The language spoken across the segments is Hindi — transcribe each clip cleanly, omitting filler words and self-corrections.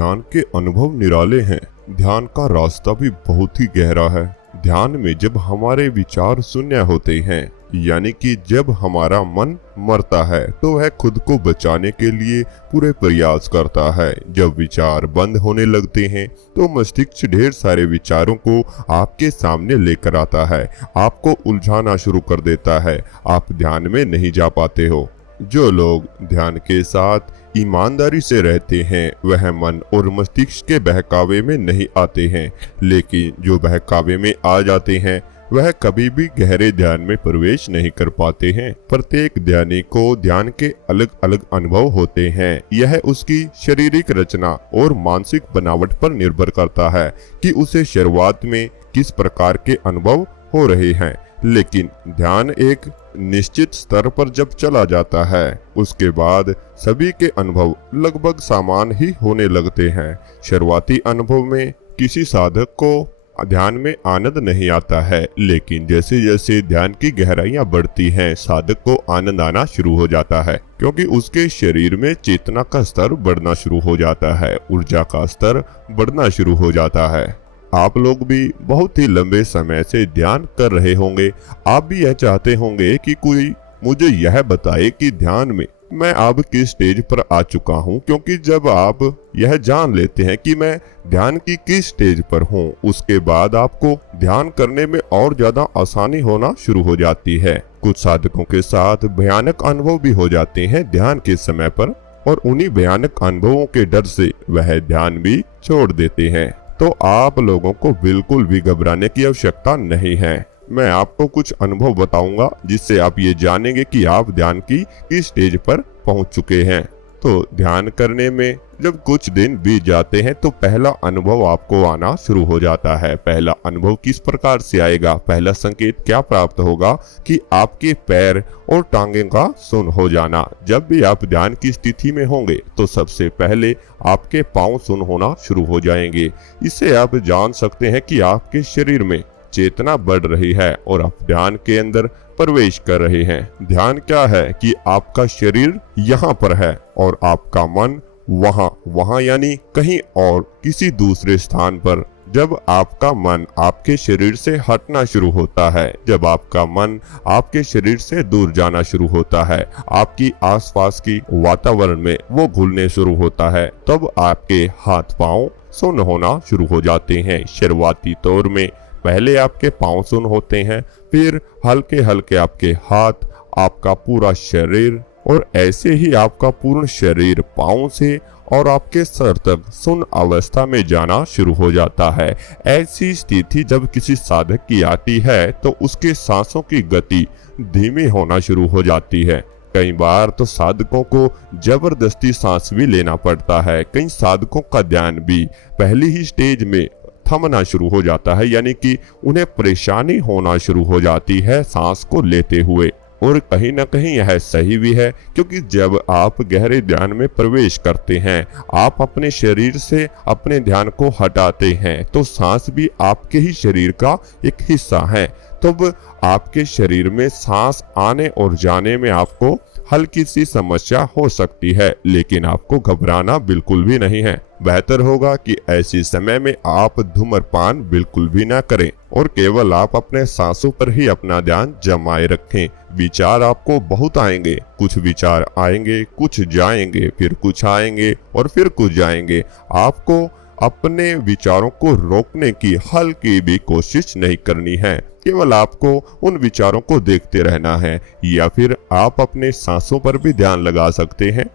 ध्यान के अनुभव निराले हैं। ध्यान का रास्ता भी बहुत ही गहरा है। ध्यान में जब हमारे विचार शून्य होते हैं, यानी कि जब हमारा मन मरता है, तो वह खुद को बचाने के लिए पूरे प्रयास करता है। जब विचार बंद होने लगते हैं, तो मस्तिष्क ढेर सारे विचारों को आपके सामने लेकर आता है, आपको उलझाना शुरू कर देता है। आप ध्यान में नहीं जा पाते हो। जो लोग ध्यान के साथ ईमानदारी से रहते हैं, वह मन और मस्तिष्क के बहकावे में नहीं आते हैं। लेकिन जो बहकावे में आ जाते हैं, वह कभी भी गहरे ध्यान में प्रवेश नहीं कर पाते हैं। प्रत्येक ध्यानी को ध्यान के अलग अलग अनुभव होते हैं। यह उसकी शारीरिक रचना और मानसिक बनावट पर निर्भर करता है कि उसे शुरुआत में किस प्रकार के अनुभव हो रहे हैं। लेकिन ध्यान एक निश्चित स्तर पर जब चला जाता है, उसके बाद सभी के अनुभव लगभग समान ही होने लगते हैं। शुरुआती अनुभव में किसी साधक को ध्यान में आनंद नहीं आता है, लेकिन जैसे जैसे ध्यान की गहराइयां बढ़ती हैं, साधक को आनंद आना शुरू हो जाता है, क्योंकि उसके शरीर में चेतना का स्तर बढ़ना शुरू हो जाता है, ऊर्जा का स्तर बढ़ना शुरू हो जाता है। आप लोग भी बहुत ही लंबे समय से ध्यान कर रहे होंगे। आप भी यह चाहते होंगे कि कोई मुझे यह बताए कि ध्यान में मैं अब किस स्टेज पर आ चुका हूँ, क्योंकि जब आप यह जान लेते हैं कि मैं ध्यान की किस स्टेज पर हूँ, उसके बाद आपको ध्यान करने में और ज्यादा आसानी होना शुरू हो जाती है। कुछ साधकों के साथ भयानक अनुभव भी हो जाते हैं ध्यान के समय पर, और उन्हीं भयानक अनुभवों के डर से वह ध्यान भी छोड़ देते हैं। तो आप लोगों को बिल्कुल भी घबराने की आवश्यकता नहीं है। मैं आपको कुछ अनुभव बताऊंगा, जिससे आप ये जानेंगे कि आप ध्यान की किस स्टेज पर पहुंच चुके हैं। तो ध्यान करने में जब कुछ दिन बीत जाते हैं, तो पहला अनुभव आपको आना शुरू हो जाता है। पहला अनुभव किस प्रकार से आएगा, पहला संकेत क्या प्राप्त होगा कि आपके पैर और टांगे का सुन्न हो जाना। जब भी आप ध्यान की स्थिति में होंगे, तो सबसे पहले आपके पांव सुन्न होना शुरू हो जाएंगे। इससे आप जान सकते हैं कि आपके शरीर में चेतना बढ़ रही है और आप ध्यान के अंदर प्रवेश कर रहे हैं। ध्यान क्या है कि आपका शरीर यहाँ पर है और आपका मन वहाँ यानी कहीं और किसी दूसरे स्थान पर। जब आपका मन आपके शरीर से हटना शुरू होता है, जब आपका मन आपके शरीर से दूर जाना शुरू होता है, आपकी आसपास की वातावरण में वो घुलने शुरू होता है, तब आपके हाथ पांव सुन्न होना शुरू हो जाते हैं। शुरुआती तौर में पहले आपके पांव सुन्न होते हैं, फिर हल्के हल्के आपके हाथ, आपका पूरा शरीर, और ऐसे ही आपका पूर्ण शरीर पांव से और आपके सर तक सुन्न अवस्था में जाना शुरू हो जाता है। ऐसी स्थिति जब किसी साधक की आती है, तो उसके सांसों की गति धीमी होना शुरू हो जाती है। कई बार तो साधकों को जबरदस्ती सांस भी लेना पड़ता है। कई साधकों का ध्यान भी पहली ही स्टेज में थमना शुरू हो जाता है, यानी कि उन्हें परेशानी होना शुरू हो जाती है सांस को लेते हुए। और कहीं न कहीं यह सही भी है, क्योंकि जब आप गहरे ध्यान में प्रवेश करते हैं, आप अपने शरीर से अपने ध्यान को हटाते हैं, तो सांस भी आपके ही शरीर का एक हिस्सा है। तब आपके शरीर में सांस आने और जाने में आपको हल्की सी समस्या हो सकती है, लेकिन आपको घबराना बिल्कुल भी नहीं है। बेहतर होगा कि ऐसे समय में आप धूम्रपान बिल्कुल भी ना करें और केवल आप अपने सांसों पर ही अपना ध्यान जमाए रखें। विचार आपको बहुत आएंगे, कुछ विचार आएंगे, कुछ जाएंगे, फिर कुछ आएंगे और फिर कुछ जाएंगे। आपको अपने विचारों को रोकने की हल्की भी कोशिश नहीं करनी है, केवल आपको उन विचारों को देखते रहना है, या फिर आप अपने सांसों पर भी ध्यान लगा सकते हैं।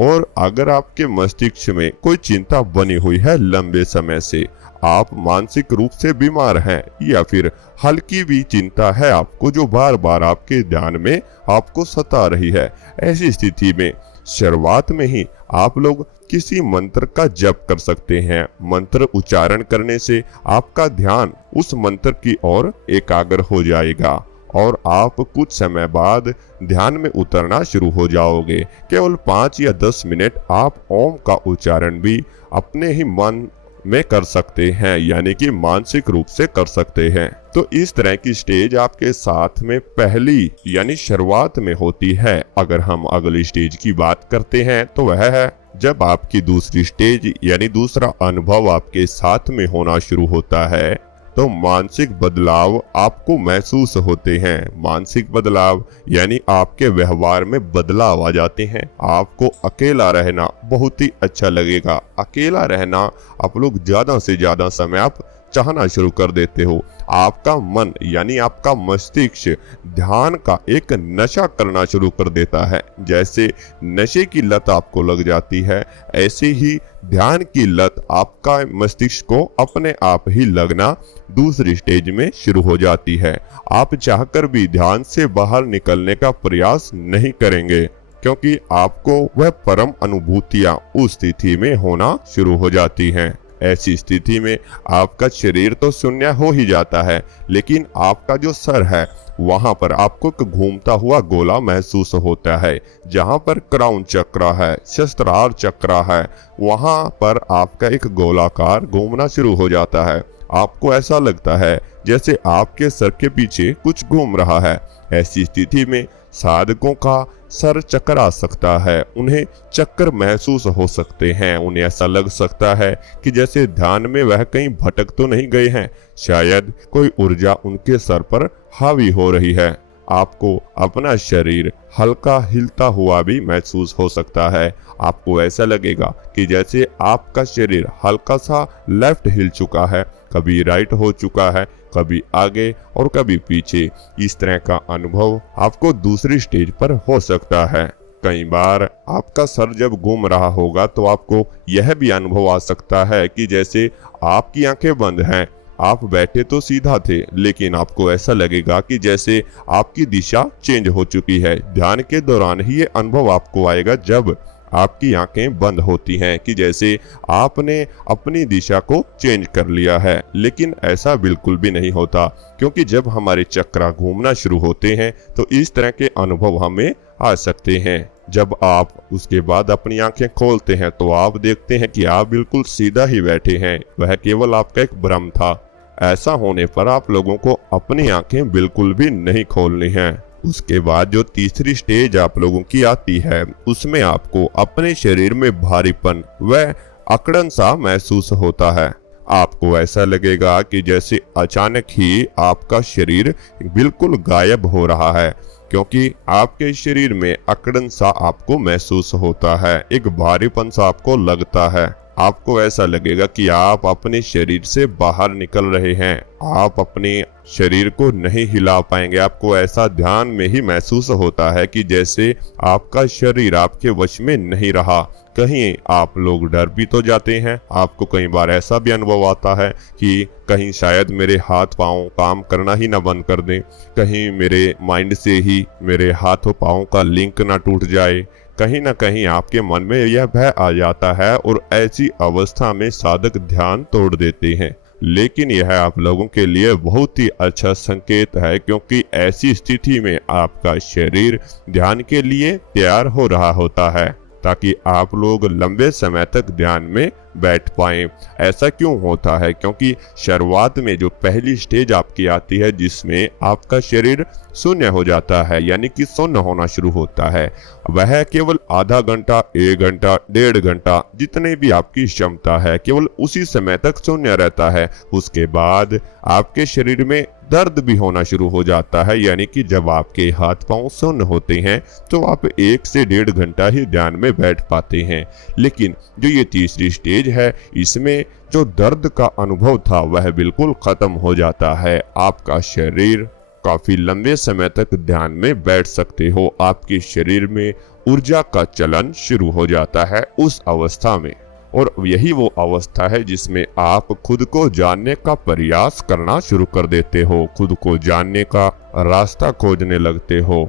और अगर आपके मस्तिष्क में कोई चिंता बनी हुई है लंबे समय से, आप मानसिक रूप से बीमार हैं, या फिर हल्की भी चिंता है आपको जो बार बार आपके ध्यान में आपको सता रही है, ऐसी स्थिति में शुरुआत में ही आप लोग किसी मंत्र का जप कर सकते हैं। मंत्र उच्चारण करने से आपका ध्यान उस मंत्र की ओर एकाग्र हो जाएगा और आप कुछ समय बाद ध्यान में उतरना शुरू हो जाओगे। केवल 5 या 10 मिनट आप ओम का उच्चारण भी अपने ही मन में कर सकते हैं, यानी कि मानसिक रूप से कर सकते हैं। तो इस तरह की स्टेज आपके साथ में पहली यानी शुरुआत में होती है। अगर हम अगली स्टेज की बात करते हैं, तो वह है जब आपकी दूसरी स्टेज यानी दूसरा अनुभव आपके साथ में होना शुरू होता है तो मानसिक बदलाव आपको महसूस होते हैं। मानसिक बदलाव यानी आपके व्यवहार में बदलाव आ जाते हैं। आपको अकेला रहना बहुत ही अच्छा लगेगा। अकेला रहना आप लोग ज्यादा से ज्यादा समय आप चाहना शुरू कर देते हो। आपका मन यानी आपका मस्तिष्क ध्यान का एक नशा करना शुरू कर देता है। जैसे नशे की लत आपको लग जाती है, ऐसे ही ध्यान की लत आपका मस्तिष्क को अपने आप ही लगना दूसरी स्टेज में शुरू हो जाती है। आप चाहकर भी ध्यान से बाहर निकलने का प्रयास नहीं करेंगे, क्योंकि आपको वह परम अनुभूतियां उस स्थिति में होना शुरू हो जाती हैं। ऐसी स्थिति में आपका शरीर तो शून्य हो ही जाता है, लेकिन आपका जो सर है वहां पर आपको एक घूमता हुआ गोला महसूस होता है। जहां पर क्राउन चक्र है, शस्त्रार चक्र है, वहां पर आपका एक गोलाकार घूमना शुरू हो जाता है। आपको ऐसा लगता है जैसे आपके सर के पीछे कुछ घूम रहा है। ऐसी स्थिति में साधकों का सर चकरा सकता है, उन्हें चक्कर महसूस हो सकते हैं। उन्हें ऐसा लग सकता है कि जैसे ध्यान में वह कहीं भटक तो नहीं गए हैं, शायद कोई ऊर्जा उनके सर पर हावी हो रही है। आपको अपना शरीर हल्का हिलता हुआ भी महसूस हो सकता है। आपको ऐसा लगेगा कि जैसे आपका शरीर हल्का सा लेफ्ट हिल चुका है, कभी राइट हो चुका है, कभी आगे और कभी पीछे। इस तरह का अनुभव आपको दूसरी स्टेज पर हो सकता है। कई बार आपका सर जब घूम रहा होगा तो आपको यह भी अनुभव आ सकता है कि जैसे आपकी आंखें बंद हैं, आप बैठे तो सीधा थे, लेकिन आपको ऐसा लगेगा कि जैसे आपकी दिशा चेंज हो चुकी है। ध्यान के दौरान ही ये अनुभव आपको आएगा जब आपकी आंखें बंद होती हैं, कि जैसे आपने अपनी दिशा को चेंज कर लिया है। लेकिन ऐसा बिल्कुल भी नहीं होता, क्योंकि जब हमारे चक्र घूमना शुरू होते हैं तो इस तरह के अनुभव हमें आ सकते हैं। जब आप उसके बाद अपनी आंखें खोलते हैं तो आप देखते हैं कि आप बिल्कुल सीधा ही बैठे हैं, वह केवल आपका एक भ्रम था। ऐसा होने पर आप लोगों को अपनी आंखें बिल्कुल भी नहीं खोलनी है। उसके बाद जो तीसरी स्टेज आप लोगों की आती है, उसमें आपको अपने शरीर में भारीपन व अकड़न सा महसूस होता है। आपको ऐसा लगेगा कि जैसे अचानक ही आपका शरीर बिल्कुल गायब हो रहा है, क्योंकि आपके शरीर में अकड़न सा आपको महसूस होता है, एक भारीपन सा आपको लगता है। आपको ऐसा लगेगा कि आप अपने शरीर से बाहर निकल रहे हैं, आप अपने शरीर को नहीं हिला पाएंगे। आपको ऐसा ध्यान में ही महसूस होता है कि जैसे आपका शरीर आपके वश में नहीं रहा। कहीं आप लोग डर भी तो जाते हैं। आपको कई बार ऐसा भी अनुभव आता है कि कहीं शायद मेरे हाथ पांव काम करना ही ना बंद कर दें, कहीं मेरे माइंड से ही मेरे हाथों पांव का लिंक ना टूट जाए। कहीं ना कहीं आपके मन में यह भय आ जाता है और ऐसी अवस्था में साधक ध्यान तोड़ देते हैं। लेकिन यह आप लोगों के लिए बहुत ही अच्छा संकेत है, क्योंकि ऐसी स्थिति में आपका शरीर ध्यान के लिए तैयार हो रहा होता है, ताकि आप लोग लंबे समय तक ध्यान में बैठ पाएं। ऐसा क्यों होता है? क्योंकि शुरुआत में जो पहली स्टेज आपकी आती है, जिसमें आपका शरीर शून्य हो जाता है, यानी कि शून्य होना शुरू होता है, वह केवल आधा घंटा, 1 घंटा, 1.5 घंटा, जितने भी आपकी क्षमता है, केवल उसी समय तक शून्य रहता है। उसके बाद आपके शरीर में दर्द भी होना शुरू हो जाता है, यानी कि जब आपके हाथ पांव शून्य होते हैं तो आप 1 से 1.5 घंटा ही ध्यान में बैठ पाते हैं। लेकिन जो ये तीसरी स्टेज है, इसमें जो दर्द का अनुभव था वह बिल्कुल खत्म हो जाता है। आपका शरीर काफी लंबे समय तक ध्यान में बैठ सकते हो। आपके शरीर में ऊर्जा का चलन शुरू हो जाता है उस अवस्था में, और यही वो अवस्था है जिसमें आप खुद को जानने का प्रयास करना शुरू कर देते हो, खुद को जानने का रास्ता खोजने लगते हो।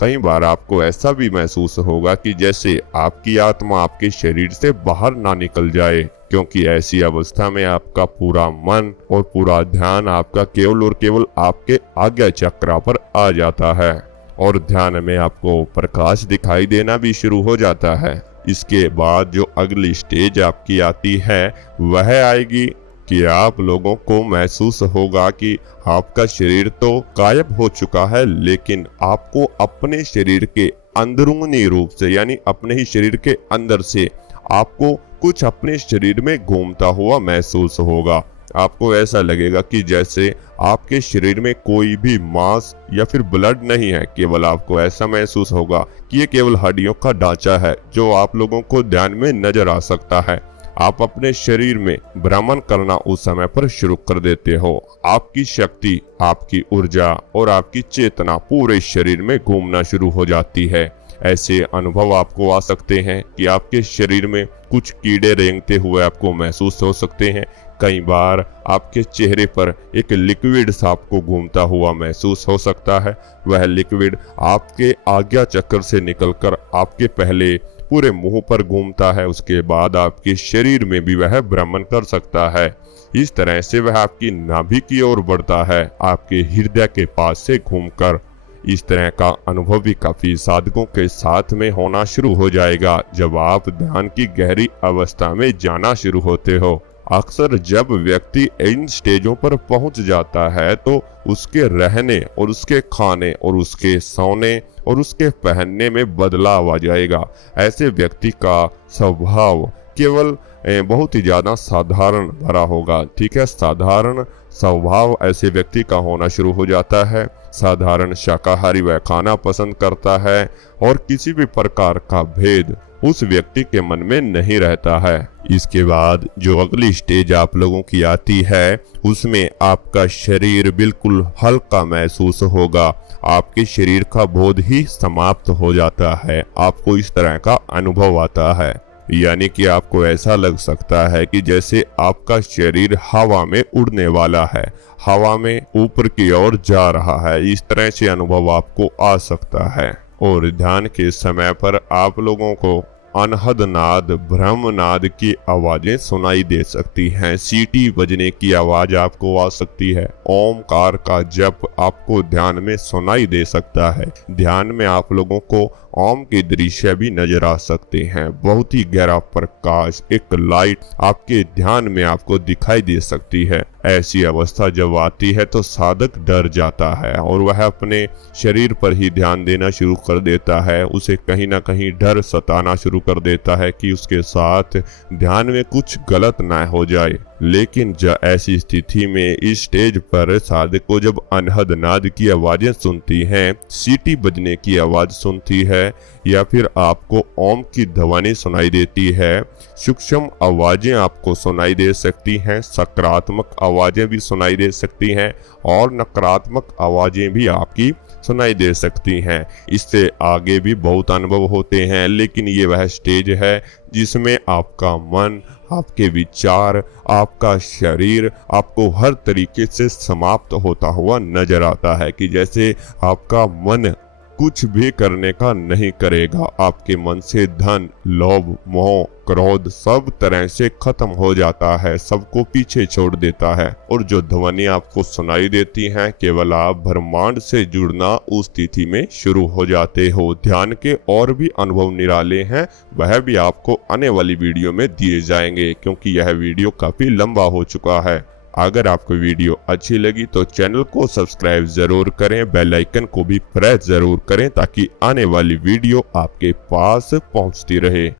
कई बार आपको ऐसा भी महसूस होगा कि जैसे आपकी आत्मा आपके शरीर से बाहर ना निकल जाए, क्योंकि ऐसी अवस्था में आपका पूरा मन और पूरा ध्यान आपका केवल और केवल आपके आज्ञा चक्र पर आ जाता है, और ध्यान में आपको प्रकाश दिखाई देना भी शुरू हो जाता है। इसके बाद जो अगली स्टेज आपकी आती है वह आएगी कि आप लोगों को महसूस होगा कि आपका शरीर तो गायब हो चुका है, लेकिन आपको अपने शरीर के अंदरूनी रूप से, यानी अपने ही शरीर के अंदर से आपको कुछ अपने शरीर में घूमता हुआ महसूस होगा। आपको ऐसा लगेगा कि जैसे आपके शरीर में कोई भी मांस या फिर ब्लड नहीं है, केवल आपको ऐसा महसूस होगा कि ये केवल हड्डियों का ढांचा है जो आप लोगों को ध्यान में नजर आ सकता है। आप अपने शरीर में भ्रमण करना उस समय पर शुरू कर देते हो। आपकी शक्ति, आपकी ऊर्जा और आपकी चेतना पूरे शरीर में घूमना शुरू हो जाती है। ऐसे अनुभव आपको आ सकते हैं कि आपके शरीर में कुछ कीड़े रेंगते हुए आपको महसूस हो सकते हैं। कई बार आपके चेहरे पर एक लिक्विड सा आपको घूमता हुआ महसूस हो सकता है। वह लिक्विड आपके आज्ञा चक्र से निकलकर आपके पहले पूरे मुंह पर घूमता है, उसके बाद आपके शरीर में भी वह भ्रमण कर सकता है। इस तरह से वह आपकी नाभि की ओर बढ़ता है, आपके हृदय के पास से घूमकर। इस तरह का अनुभव भी काफी साधकों के साथ में होना शुरू हो जाएगा जब आप ध्यान की गहरी अवस्था में जाना शुरू होते हो। अक्सर जब व्यक्ति इन स्टेजों पर पहुंच जाता है तो उसके रहने और उसके खाने और उसके सोने और उसके पहनने में बदलाव आ जाएगा। ऐसे व्यक्ति का स्वभाव केवल बहुत ही ज्यादा साधारण भरा होगा। ठीक है, साधारण स्वभाव ऐसे व्यक्ति का होना शुरू हो जाता है। साधारण शाकाहारी वह खाना पसंद करता है और किसी भी प्रकार का भेद उस व्यक्ति के मन में नहीं रहता है। इसके बाद जो अगली स्टेज आप लोगों की आती है उसमें आपका शरीर बिल्कुल हल्का महसूस होगा। आपके शरीर का बोध ही समाप्त हो जाता है। आपको इस तरह का अनुभव आता है, यानी कि आपको ऐसा लग सकता है कि जैसे आपका शरीर हवा में उड़ने वाला है, हवा में ऊपर की ओर जा रहा है। इस तरह से अनुभव आपको आ सकता है। और ध्यान के समय पर आप लोगों को अनहद नाद, ब्रह्मनाद की आवाजें सुनाई दे सकती हैं। सीटी बजने की आवाज आपको आ सकती है। ओमकार का जप आपको ध्यान में सुनाई दे सकता है। ध्यान में आप लोगों को ओम के दृश्य भी नजर आ सकते हैं। बहुत ही गहरा प्रकाश, एक लाइट आपके ध्यान में आपको दिखाई दे सकती है। ऐसी अवस्था जब आती है तो साधक डर जाता है और वह अपने शरीर पर ही ध्यान देना शुरू कर देता है। उसे कहीं ना कहीं डर सताना शुरू कर देता है कि उसके साथ ध्यान में कुछ गलत ना हो जाए। लेकिन ऐसी स्थिति में इस स्टेज पर साधक को जब अनहद नाद की आवाजें सुनती हैं, सीटी बजने की आवाज सुनती है या फिर आपको ओम की ध्वनि सुनाई देती है, सूक्ष्म आवाजें आपको सुनाई दे सकती हैं, सकारात्मक आवाजें भी सुनाई दे सकती हैं और नकारात्मक आवाजें भी आपकी सुनाई दे सकती हैं। इससे आगे भी बहुत अनुभव होते हैं, लेकिन ये वह स्टेज है जिसमें आपका मन, आपके विचार, आपका शरीर आपको हर तरीके से समाप्त होता हुआ नजर आता है कि जैसे आपका मन कुछ भी करने का नहीं करेगा। आपके मन से धन, लोभ, मोह, क्रोध सब तरह से खत्म हो जाता है, सबको पीछे छोड़ देता है। और जो ध्वनि आपको सुनाई देती है, केवल आप ब्रह्मांड से जुड़ना उस स्थिति में शुरू हो जाते हो। ध्यान के और भी अनुभव निराले हैं, वह भी आपको आने वाली वीडियो में दिए जाएंगे, क्योंकि यह वीडियो काफी लंबा हो चुका है। अगर आपको वीडियो अच्छी लगी तो चैनल को सब्सक्राइब जरूर करें, बेल आइकन को भी प्रेस जरूर करें ताकि आने वाली वीडियो आपके पास पहुंचती रहे।